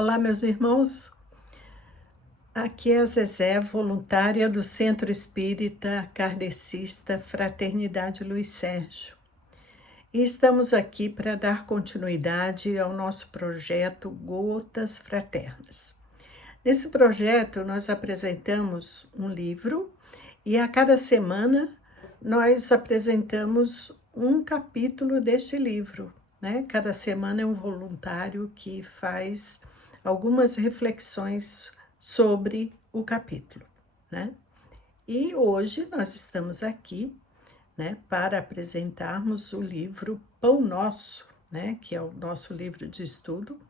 Olá, meus irmãos. Aqui é a Zezé, voluntária do Centro Espírita Kardecista Fraternidade Luiz Sérgio. E estamos aqui para dar continuidade ao nosso projeto Gotas Fraternas. Nesse projeto, nós apresentamos um livro e a cada semana nós apresentamos um capítulo deste livro, né? Cada semana é um voluntário que faz algumas reflexões sobre o capítulo, né? E hoje nós estamos aqui, né, para apresentarmos o livro Pão Nosso, né, que é o nosso livro de estudo,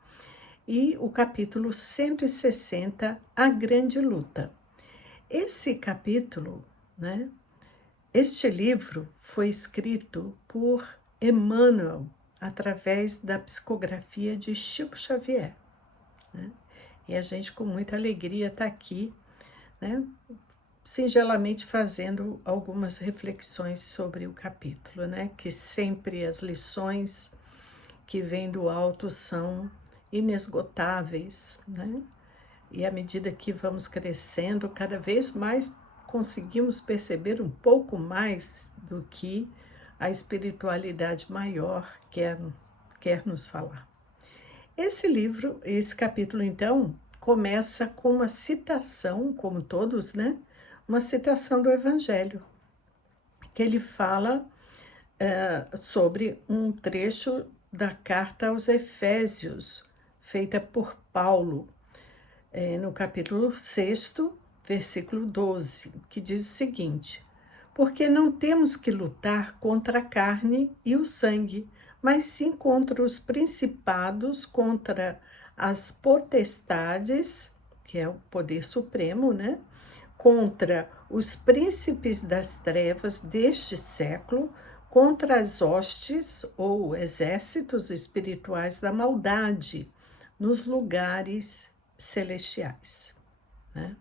e o capítulo 160, A Grande Luta. Esse capítulo, né, este livro foi escrito por Emmanuel através da psicografia de Chico Xavier, né? E a gente com muita alegria está aqui, né, singelamente fazendo algumas reflexões sobre o capítulo, né, que sempre as lições que vêm do alto são inesgotáveis, né? E à medida que vamos crescendo, cada vez mais conseguimos perceber um pouco mais do que a espiritualidade maior quer nos falar. Esse capítulo, então, começa com uma citação, como todos, né? Uma citação do Evangelho, que ele fala sobre um trecho da carta aos Efésios, feita por Paulo, no capítulo 6, versículo 12, que diz o seguinte: porque não temos que lutar contra a carne e o sangue, mas sim contra os principados, contra as potestades, que é o poder supremo, né? Contra os príncipes das trevas deste século, contra as hostes ou exércitos espirituais da maldade nos lugares celestiais, né?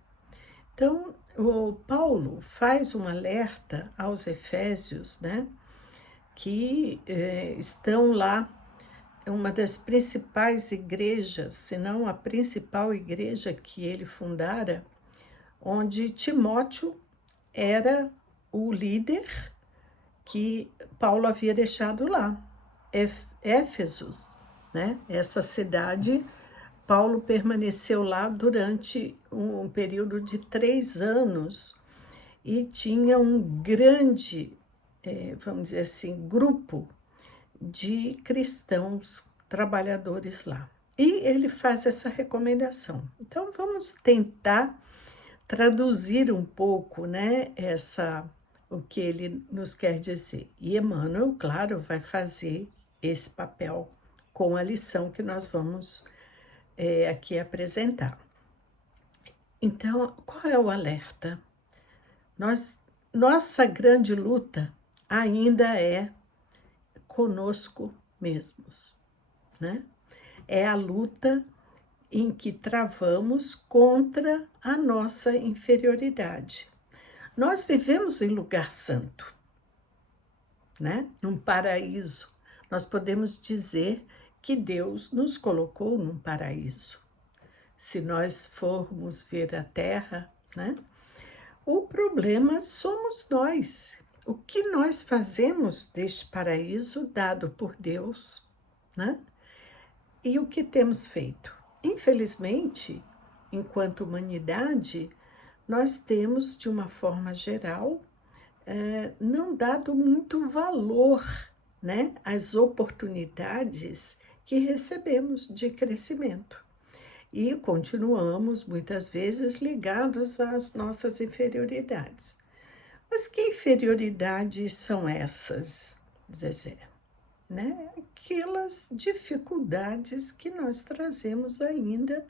Então, o Paulo faz um alerta aos Efésios, né, que estão lá, uma das principais igrejas, se não a principal igreja que ele fundara, onde Timóteo era o líder que Paulo havia deixado lá, Éfeso, né, essa cidade. Paulo permaneceu lá durante um período de 3 anos e tinha um grande, vamos dizer assim, grupo de cristãos trabalhadores lá. E ele faz essa recomendação. Então, vamos tentar traduzir um pouco, né, o que ele nos quer dizer. E Emmanuel, claro, vai fazer esse papel com a lição que nós vamos aqui apresentar. Então, qual é o alerta? Nossa grande luta ainda é conosco mesmos, né? É a luta em que travamos contra a nossa inferioridade. Nós vivemos em lugar santo, né? Num paraíso. Nós podemos dizer que Deus nos colocou num paraíso. Se nós formos ver a Terra, né? O problema somos nós. O que nós fazemos deste paraíso dado por Deus, né? E o que temos feito? Infelizmente, enquanto humanidade, nós temos, de uma forma geral, não dado muito valor, né, às oportunidades que recebemos de crescimento. E continuamos, muitas vezes, ligados às nossas inferioridades. Mas que inferioridades são essas, Zezé? Né? Aquelas dificuldades que nós trazemos ainda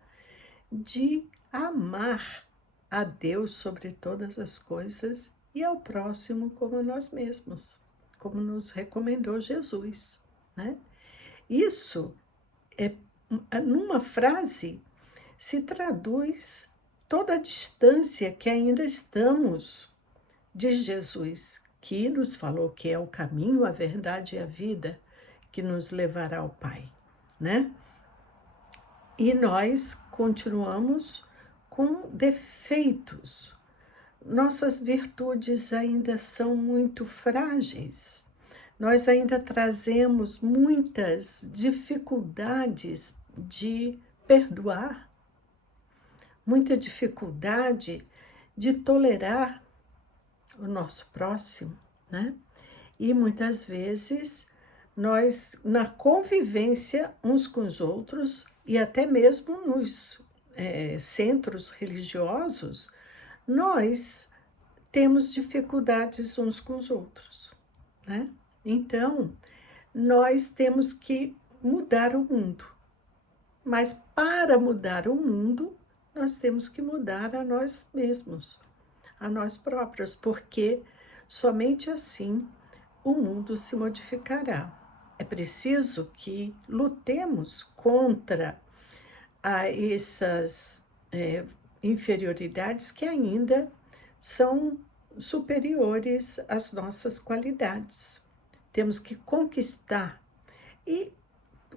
de amar a Deus sobre todas as coisas e ao próximo como a nós mesmos, como nos recomendou Jesus, né? Isso numa frase, se traduz toda a distância que ainda estamos de Jesus, que nos falou que é o caminho, a verdade e a vida que nos levará ao Pai, né? E nós continuamos com defeitos. Nossas virtudes ainda são muito frágeis. Nós ainda trazemos muitas dificuldades de perdoar, muita dificuldade de tolerar o nosso próximo, né? E muitas vezes nós, na convivência uns com os outros, e até mesmo nos centros religiosos, nós temos dificuldades uns com os outros, né? Então, nós temos que mudar o mundo. Mas para mudar o mundo, nós temos que mudar a nós mesmos, a nós próprios, porque somente assim o mundo se modificará. É preciso que lutemos contra essas inferioridades que ainda são superiores às nossas qualidades. Temos que conquistar. E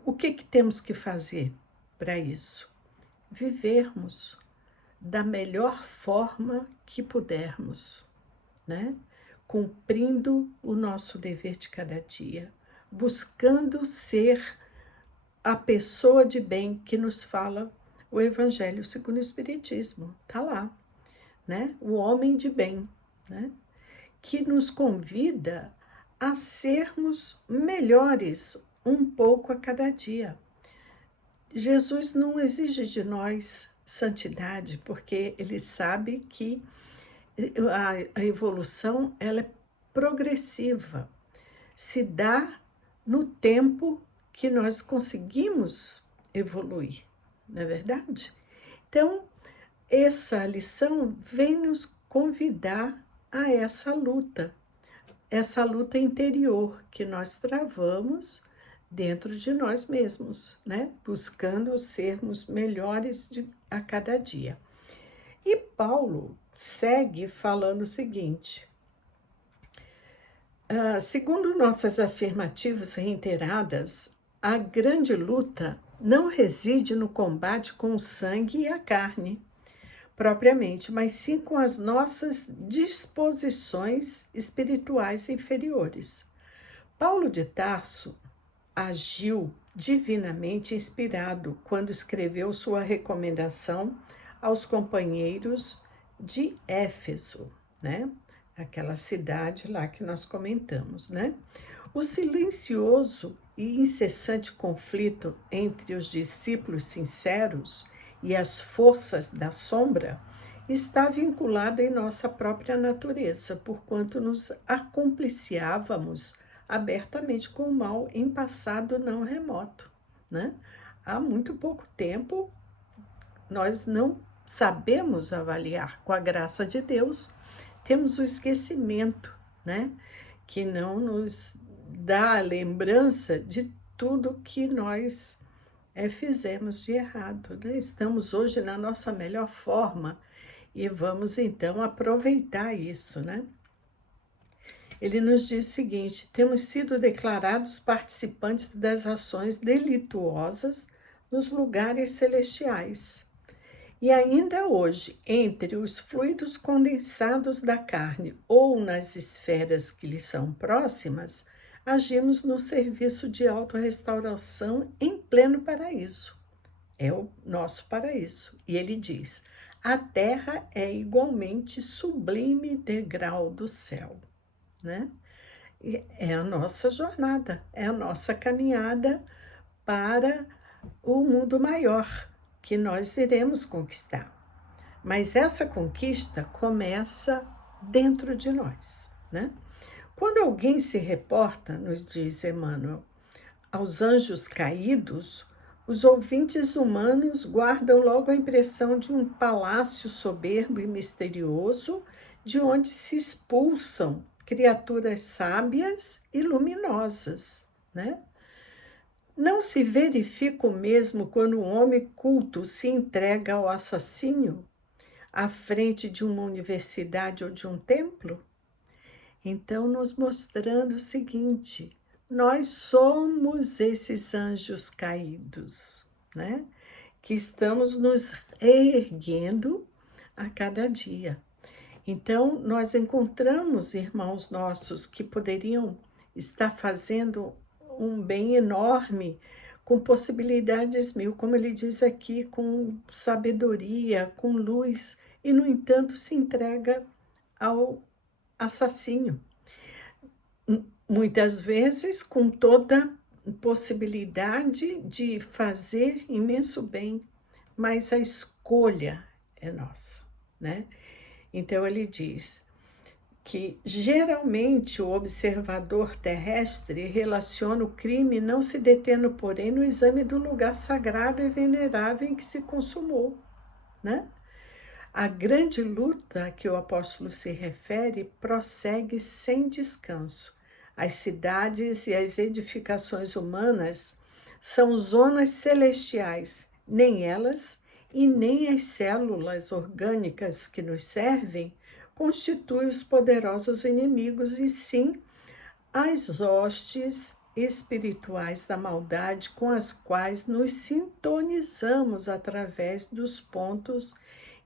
o que temos que fazer para isso? Vivermos da melhor forma que pudermos, né? Cumprindo o nosso dever de cada dia, buscando ser a pessoa de bem que nos fala o Evangelho segundo o Espiritismo. Está lá, né? O homem de bem, né? Que nos convida a sermos melhores um pouco a cada dia. Jesus não exige de nós santidade, porque ele sabe que a evolução ela é progressiva, se dá no tempo que nós conseguimos evoluir, não é verdade? Então, essa lição vem nos convidar a essa luta interior que nós travamos dentro de nós mesmos, né? Buscando sermos melhores a cada dia. E Paulo segue falando o seguinte: segundo nossas afirmativas reiteradas, a grande luta não reside no combate com o sangue e a carne, propriamente, mas sim com as nossas disposições espirituais inferiores. Paulo de Tarso agiu divinamente inspirado quando escreveu sua recomendação aos companheiros de Éfeso, né? Aquela cidade lá que nós comentamos, né? O silencioso e incessante conflito entre os discípulos sinceros e as forças da sombra está vinculado em nossa própria natureza, porquanto nos acompliciávamos abertamente com o mal em passado não remoto, né? Há muito pouco tempo nós não sabemos avaliar, com a graça de Deus, temos o esquecimento, né? Que não nos dá a lembrança de tudo que nós fizemos de errado, né? Estamos hoje na nossa melhor forma e vamos então aproveitar isso, né? Ele nos diz o seguinte: temos sido declarados participantes das ações delituosas nos lugares celestiais. E ainda hoje, entre os fluidos condensados da carne ou nas esferas que lhe são próximas, agimos no serviço de autorrestauração em pleno paraíso. É o nosso paraíso. E ele diz: a terra é igualmente sublime degrau do céu, né? E é a nossa jornada, é a nossa caminhada para o mundo maior que nós iremos conquistar. Mas essa conquista começa dentro de nós, né? Quando alguém se reporta, nos diz Emmanuel, aos anjos caídos, os ouvintes humanos guardam logo a impressão de um palácio soberbo e misterioso, de onde se expulsam criaturas sábias e luminosas, né? Não se verifica o mesmo quando o homem culto se entrega ao assassínio à frente de uma universidade ou de um templo? Então, nos mostrando o seguinte: nós somos esses anjos caídos, né? que estamos nos reerguendo a cada dia. Então, nós encontramos irmãos nossos que poderiam estar fazendo um bem enorme, com possibilidades mil, como ele diz aqui, com sabedoria, com luz, e, no entanto, se entrega ao assassínio. Muitas vezes com toda possibilidade de fazer imenso bem, mas a escolha é nossa, né? Então ele diz que geralmente o observador terrestre relaciona o crime não se detendo, porém, no exame do lugar sagrado e venerável em que se consumou, né? A grande luta a que o apóstolo se refere prossegue sem descanso. As cidades e as edificações humanas são zonas celestiais, nem elas e nem as células orgânicas que nos servem constituem os poderosos inimigos, e sim as hostes espirituais da maldade com as quais nos sintonizamos através dos pontos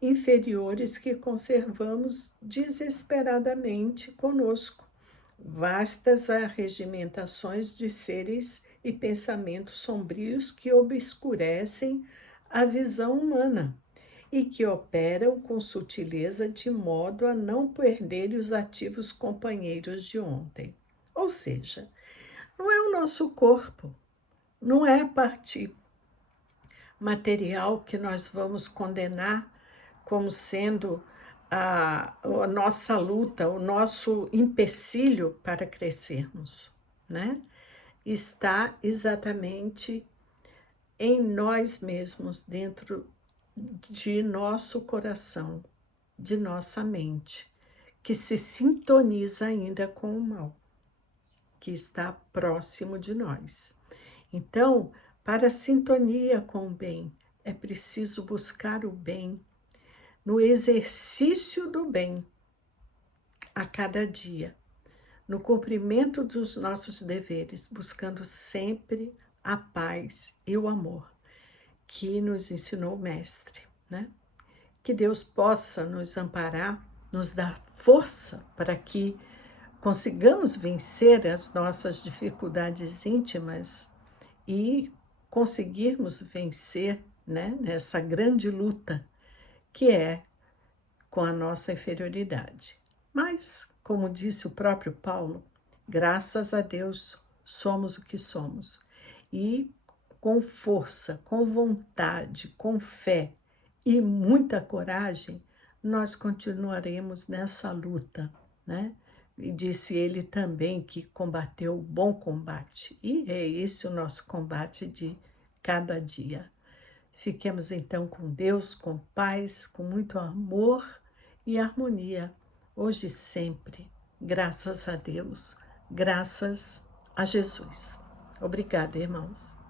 inferiores que conservamos desesperadamente conosco. Vastas arregimentações de seres e pensamentos sombrios que obscurecem a visão humana e que operam com sutileza de modo a não perder os ativos companheiros de ontem. Ou seja, não é o nosso corpo, não é a parte material que nós vamos condenar como sendo a nossa luta, o nosso empecilho para crescermos, né? Está exatamente em nós mesmos, dentro de nosso coração, de nossa mente, que se sintoniza ainda com o mal, que está próximo de nós. Então, para a sintonia com o bem, é preciso buscar o bem no exercício do bem a cada dia, no cumprimento dos nossos deveres, buscando sempre a paz e o amor que nos ensinou o Mestre, né? Que Deus possa nos amparar, nos dar força para que consigamos vencer as nossas dificuldades íntimas e conseguirmos vencer, né, nessa grande luta que é com a nossa inferioridade. Mas, como disse o próprio Paulo, graças a Deus somos o que somos. E com força, com vontade, com fé e muita coragem, nós continuaremos nessa luta, né? E disse ele também que combateu o bom combate. E é esse o nosso combate de cada dia. Fiquemos então com Deus, com paz, com muito amor e harmonia, hoje e sempre. Graças a Deus, graças a Jesus. Obrigada, irmãos.